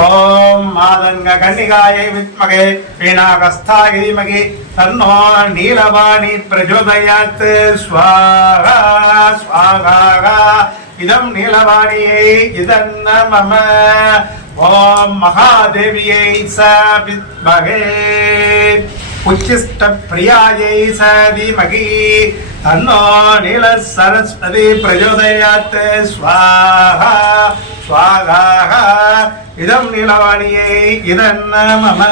ஓம் மாதங்க கன்னிகாயை வித்மகே வீணாகஸ்தாய தீமகி தன்னோ நீலவாணி பிரச்சோதயாத் ஸ்வாஹா ஸ்வாஹா இதம் நீலவாணியை இதன்ன மம ஓம் மகாதேவியை ச வித்மகே உச்சிஷ்ட பிரியாயை ச தீமகி தன்னோ நீல சரஸ்வதி பிரச்சோதயாத் ஸ்வாஹா ஸ்வாஹா இதம் நீலவாணியை இதன்ன மம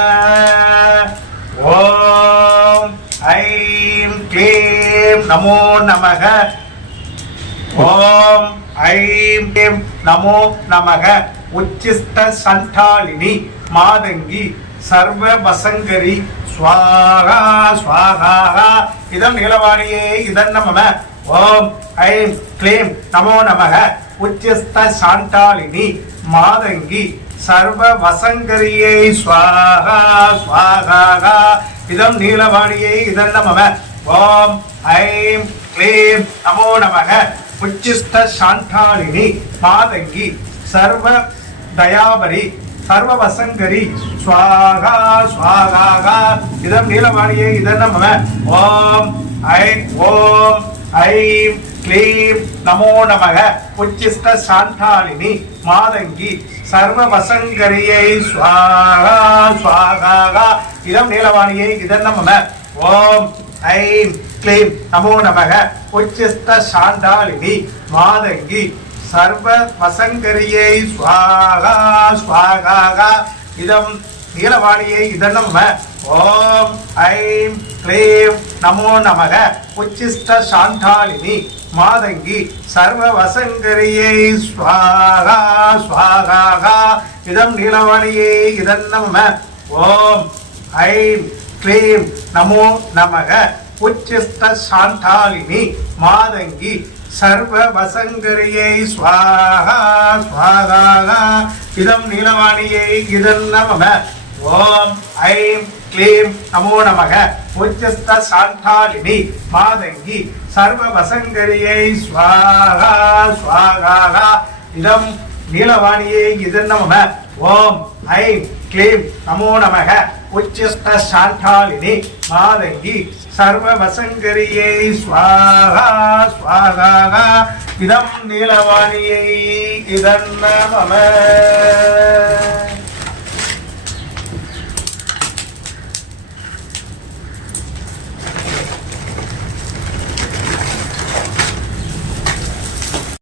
ஓம் ஐம் க்ளீம் நமோ நமக ஓம் ஐம் க்ளீம் நமோ நமக உச்சிஷ்ட சண்டாலினி மாதங்கி சர்வ வசங்கரி ஸ்வாஹா ஸ்வாஹா இதம் நீலவாணியை இதன்ன மம ஓம் ஐம் க்ளீம் நமோ நமக உச்சிஷ்ட சாண்டாலினி மாதங்கி சர்வ வசங்கரியை ஸ்வாஹா ஸ்வாஹா இதம் நீலவாணியை இதன்ன மம ஓம் ஐம் க்ளீம் நமோ நமக உச்சிஷ்ட சாண்டாலினி மாதங்கி சர்வ தயாபரி சர்வ வசங்கரி ஸ்வாஹா ஸ்வாஹா இதம் நீலவாணியை இதன்ன மம ஓம் ஐம் க்ளீம் நமோ நமக உச்சிஷ்ட சாண்டாலினி மாதங்கி சர்வ வசங்கரியை ஸ்வாஹா ஸ்வாஹா இதம் நீலவாணியை இதன்ன மம ஓம் ஐம் க்ளீம் நமோ நமக உச்சிஷ்ட சாண்டாலினி மாதங்கி சர்வ வசங்கரியை ஸ்வாஹா ஸ்வாஹா இதம் நீலவாணியை இதன்ன மம ஓம் ஐம் க்ளீம் நமோ நமக உச்சிஷ்ட சாண்டாலினி மாதங்கி சர்வ வசங்கரியை ஸ்வாஹா ஸ்வாஹா இதம் நீலவாணியை இதன்ன மம ஓம் ஐம் க்ளீம் நமோ நமக உச்சிஷ்ட சாண்டாலினி மாதங்கி சர்வ வசங்கரியை ஸ்வாஹா ஸ்வாஹா இதம் நீலவாணியை இதன்ன மம ஓம் ஐம் க்ளீம் நமோ நமக உச்சிஷ்ட சாண்டாலினி மாதங்கி சர்வ வசங்கரியை ஸ்வாஹா ஸ்வாஹா இதம் நீலவாணியை இதன்ன மம ஓம் ஐம் க்ளீம் நமோ நமக உச்சிஷ்ட சாண்டாலினி மாதங்கி சர்வ வசங்கரியை ஸ்வாஹா ஸ்வாஹா இதம் நீலவாணியை இதன்ன மம